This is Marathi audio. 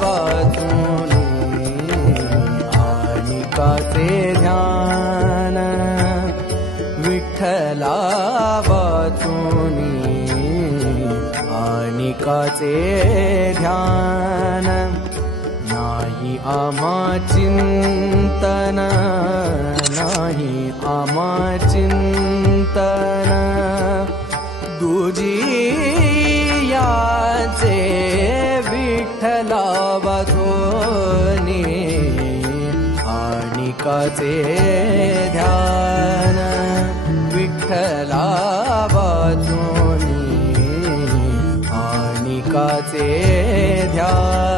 वाचूनी आणिकाचे ध्यान विठ्ठला वाचूनी आणिकाचे ध्यान नाही आम्हा चिंतन नाही आम्हा चिंतन दुजी याचे विठ्ठला वाचूनी आणिकाचे ध्यान विठ्ठला वाचूनी आणिकाचे ध्यान